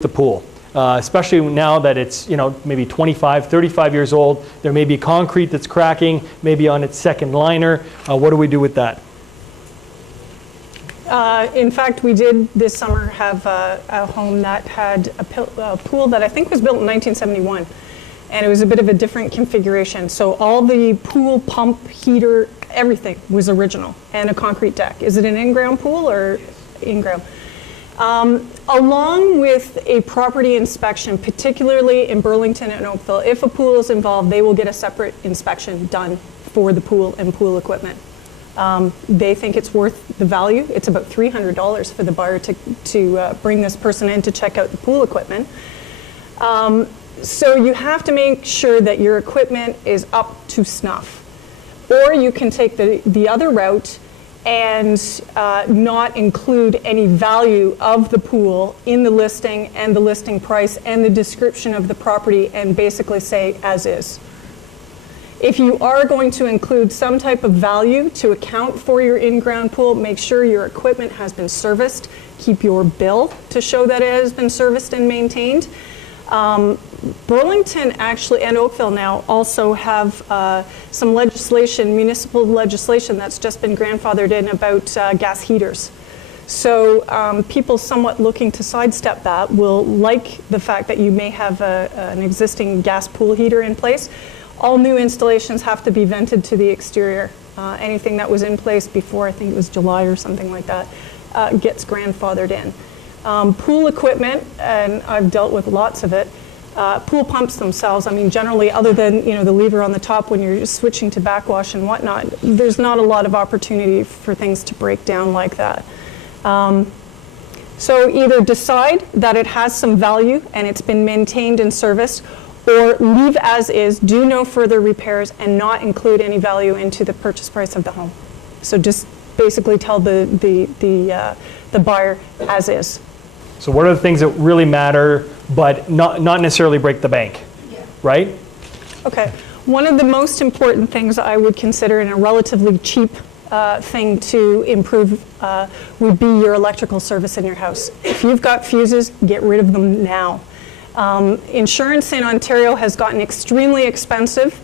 the pool, especially now that it's, maybe 25, 35 years old. There may be concrete that's cracking, maybe on its second liner. What do we do with that? In fact, we did this summer have a home that had a pool that I think was built in 1971. And it was a bit of a different configuration. So all the pool, pump, heater, everything was original, and a concrete deck. Is it an in-ground pool or in-ground? Along with a property inspection, particularly in Burlington and Oakville, if a pool is involved, they will get a separate inspection done for the pool and pool equipment. They think it's worth the value. It's about $300 for the buyer to bring this person in to check out the pool equipment. So you have to make sure that your equipment is up to snuff. Or you can take the other route and not include any value of the pool in the listing and the listing price and the description of the property, and basically say as is. If you are going to include some type of value to account for your in-ground pool, make sure your equipment has been serviced. Keep your bill to show that it has been serviced and maintained. Burlington actually, and Oakville now, also have some legislation, municipal legislation that's just been grandfathered in about gas heaters. So people somewhat looking to sidestep that will like the fact that you may have an existing gas pool heater in place. All new installations have to be vented to the exterior. Anything that was in place before, I think it was July or something like that, gets grandfathered in. Pool equipment, and I've dealt with lots of it, pool pumps themselves, I mean, generally, other than the lever on the top when you're switching to backwash and whatnot, there's not a lot of opportunity for things to break down like that. So either decide that it has some value and it's been maintained and serviced, or leave as is, do no further repairs, and not include any value into the purchase price of the home. So just basically tell the buyer as is. So what are the things that really matter, but not necessarily break the bank, right? Okay. One of the most important things I would consider, in a relatively cheap thing to improve, would be your electrical service in your house. If you've got fuses, get rid of them now. Insurance in Ontario has gotten extremely expensive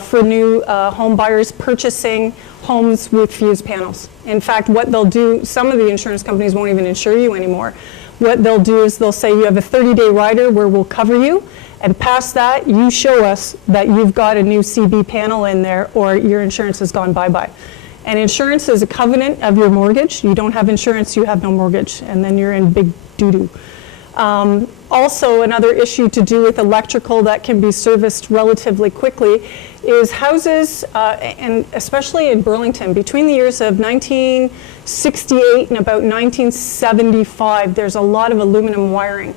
for new home buyers purchasing homes with fuse panels. In fact, what they'll do, some of the insurance companies won't even insure you anymore. What they'll do is they'll say you have a 30-day rider where we'll cover you, and past that, you show us that you've got a new CB panel in there, or your insurance has gone bye-bye. And insurance is a covenant of your mortgage. You don't have insurance, you have no mortgage, and then you're in big doo-doo. Also, another issue to do with electrical that can be serviced relatively quickly is houses, and especially in Burlington, between the years of 1968 and about 1975, there's a lot of aluminum wiring.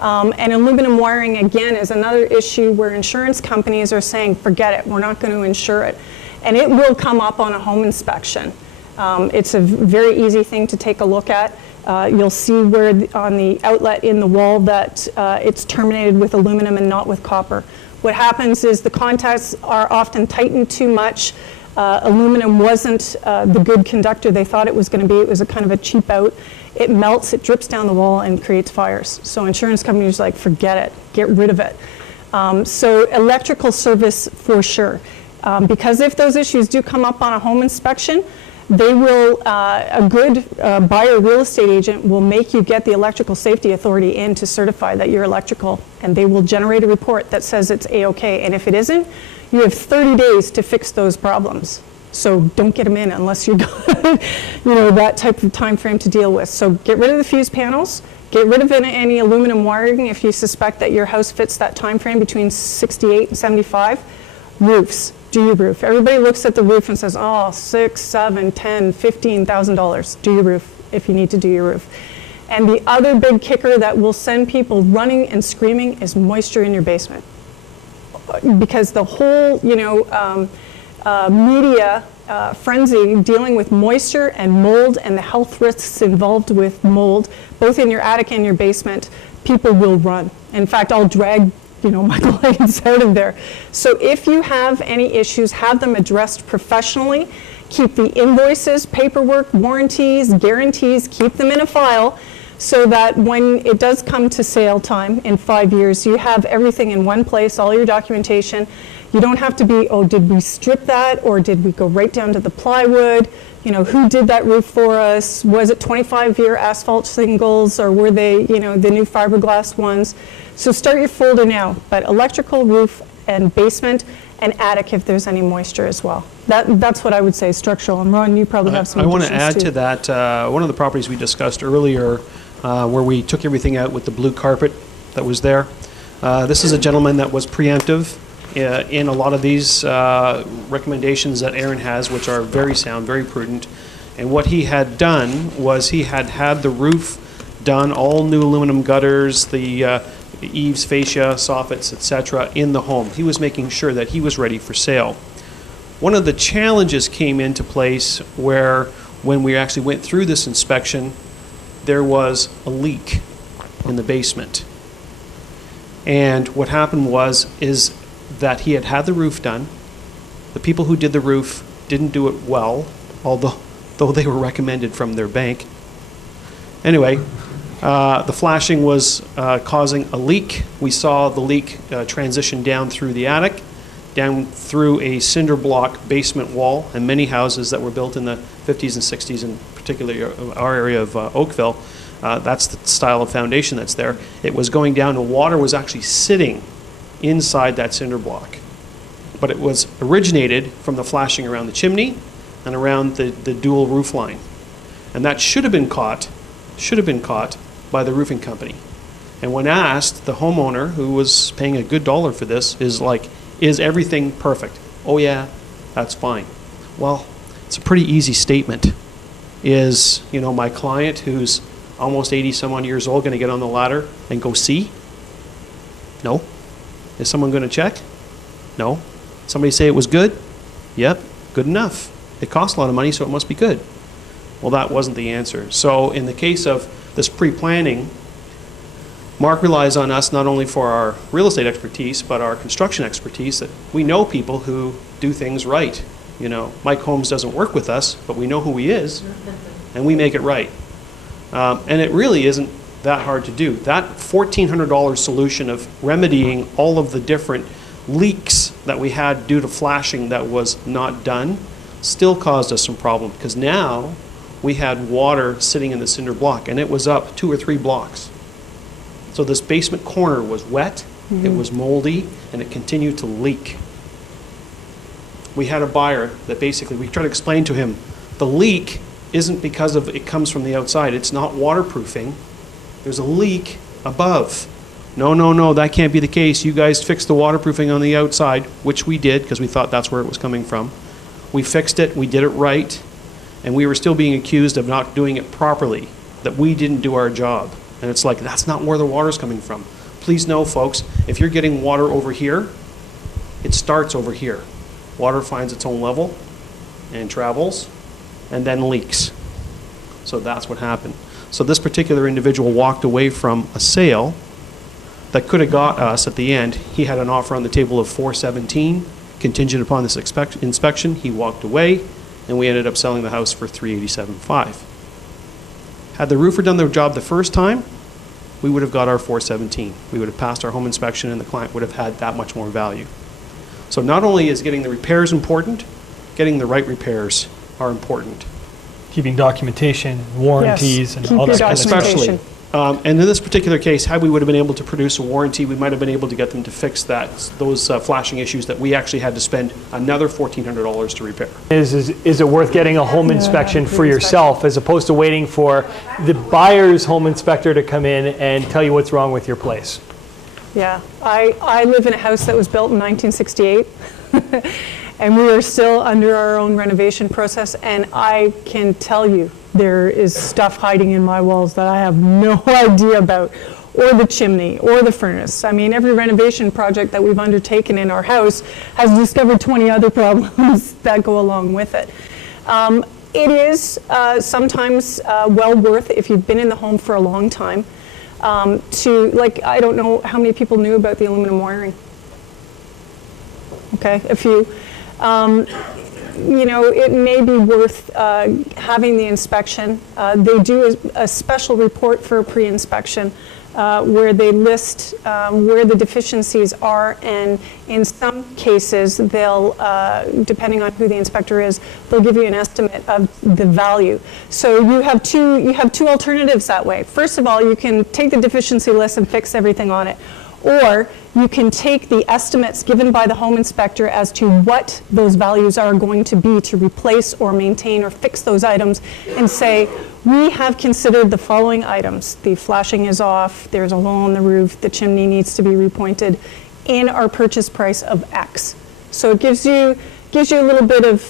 And aluminum wiring, again, is another issue where insurance companies are saying, forget it, we're not going to insure it. And it will come up on a home inspection. It's a very easy thing to take a look at. You'll see where on the outlet in the wall that it's terminated with aluminum and not with copper. What happens is the contacts are often tightened too much. Aluminum wasn't the good conductor they thought it was going to be. It was a kind of a cheap out. It melts, it drips down the wall and creates fires. So insurance companies are like, forget it, get rid of it. So electrical service for sure. Because if those issues do come up on a home inspection, they will, a good buyer real estate agent will make you get the Electrical Safety Authority in to certify that you're electrical, and they will generate a report that says it's A-OK. And if it isn't, you have 30 days to fix those problems. So don't get them in unless you've got that type of time frame to deal with. So get rid of the fuse panels, get rid of any aluminum wiring if you suspect that your house fits that time frame between 68 and 75. Roofs. Do your roof. Everybody looks at the roof and says, oh, $6,000, $7,000, $10,000, $15,000. Do your roof if you need to do your roof. And the other big kicker that will send people running and screaming is moisture in your basement. Because the whole, media frenzy dealing with moisture and mold and the health risks involved with mold, both in your attic and your basement, people will run. In fact, I'll drag my clients out of there. So if you have any issues, have them addressed professionally. Keep the invoices, paperwork, warranties, guarantees, keep them in a file. so that when it does come to sale time in 5 years, you have everything in one place, all your documentation. You don't have to be, oh, did we strip that, or did we go right down to the plywood? You know, who did that roof for us? Was it 25-year asphalt shingles, or were they, you know, the new fiberglass ones? So start your folder now, but electrical, roof, and basement, and attic if there's any moisture as well. That's what I would say, structural. And Ron, you probably have some I want to additions add too. to that, one of the properties we discussed earlier, where we took everything out with the blue carpet that was there. This is a gentleman that was preemptive in a lot of these recommendations that Aaron has, which are very sound, very prudent. And what he had done was he had had the roof done, all new aluminum gutters, the eaves, fascia, soffits, etc. in the home. He was making sure that he was ready for sale. One of the challenges came into place where when we actually went through this inspection, there was a leak in the basement. And what happened is that he had had the roof done. The people who did the roof didn't do it well, although they were recommended from their bank. Anyway, the flashing was causing a leak. We saw the leak transition down through the attic, down through a cinder block basement wall, and many houses that were built in the 50s and 60s, in particularly our area of Oakville, that's the style of foundation that's there. It was going down, and water was actually sitting inside that cinder block. But it was originated from the flashing around the chimney and around the dual roof line. And that should have been caught by the roofing company. And when asked, the homeowner, who was paying a good dollar for this, is like, is everything perfect? Oh yeah, that's fine. Well, it's a pretty easy statement. Is, you know, my client who's almost 80 some odd years old going to get on the ladder and go see? No. Is someone going to check? No. Somebody say it was good? Yep, good enough. It cost a lot of money, so it must be good. Well, that wasn't the answer. So in the case of this pre-planning, Mark relies on us not only for our real estate expertise, but our construction expertise, that we know people who do things right. You know, Mike Holmes doesn't work with us, but we know who he is, and we make it right. And it really isn't that hard to do. That $1,400 solution of remedying all of the different leaks that we had due to flashing that was not done still caused us some problem, because now we had water sitting in the cinder block, and it was up 2 or 3 blocks. So this basement corner was wet, it was moldy, and it continued to leak. We had a buyer that basically, we tried to explain to him, the leak isn't because of it comes from the outside. It's not waterproofing. There's a leak above. No, that can't be the case. You guys fixed the waterproofing on the outside, which we did because we thought that's where it was coming from. We fixed it, we did it right, and we were still being accused of not doing it properly, that we didn't do our job. And it's like, that's not where the water's coming from. Please know, folks, if you're getting water over here, it starts over here. Water finds its own level and travels and then leaks. So that's what happened. So this particular individual walked away from a sale that could have got us at the end. He had an offer on the table of $417, contingent upon this inspection. He walked away, and we ended up selling the house for $387,500. Had the roofer done their job the first time, we would have got our $417. We would have passed our home inspection, and the client would have had that much more value. So not only is getting the repairs important, getting the right repairs are important. Keeping documentation, warranties, Yes, and keep all your that kind of stuff. documentation. Especially. And in this particular case, had we would have been able to produce a warranty, we might have been able to get them to fix those flashing issues that we actually had to spend another $1,400 to repair. Is it worth getting a home inspection for yourself as opposed to waiting for the buyer's home inspector to come in and tell you what's wrong with your place? Yeah, I live in a house that was built in 1968, and we are still under our own renovation process, and I can tell you there is stuff hiding in my walls that I have no idea about, or the chimney, or the furnace. I mean, every renovation project that we've undertaken in our house has discovered 20 other problems that go along with it. It is sometimes well worth, if you've been in the home for a long time, to, like, I don't know how many people knew about the aluminum wiring. Okay, a few. you know, it may be worth having the inspection. They do a special report for a pre-inspection where they list where the deficiencies are, and in some cases, they'll, depending on who the inspector is, they'll give you an estimate of the value. So you have two alternatives that way. First of all, you can take the deficiency list and fix everything on it. Or you can take the estimates given by the home inspector as to what those values are going to be to replace or maintain or fix those items and say, we have considered the following items. The flashing is off, there's a hole in the roof, the chimney needs to be repointed in our purchase price of X. So it gives you a little bit of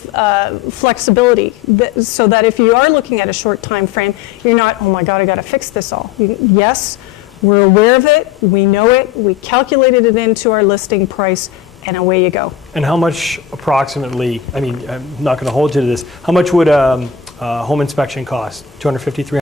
flexibility so that if you are looking at a short time frame, you're not, oh my God, I got to fix this all. Yes. We're aware of it, we know it, we calculated it into our listing price, and away you go. And how much approximately, I mean, I'm not going to hold you to this, how much would a home inspection cost? 250, 300?